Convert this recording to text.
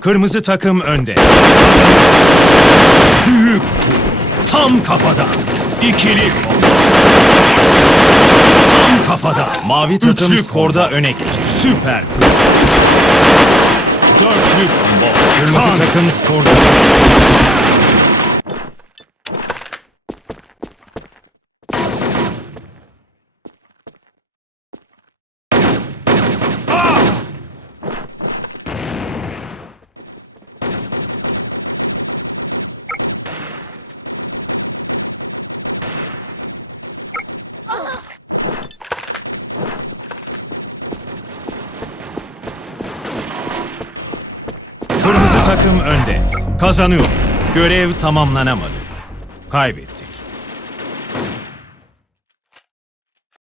Kırmızı takım önde. Büyük kurt. Tam kafadan. İkili kombo. Tam kafadan. Mavi takım Üçlü skorda öne geçti. Süper kurt. Dörtlü combo. Kırmızı takım skorda. Kırmızı takım önde. Kazanıyor. Görev tamamlanamadı. Kaybettik.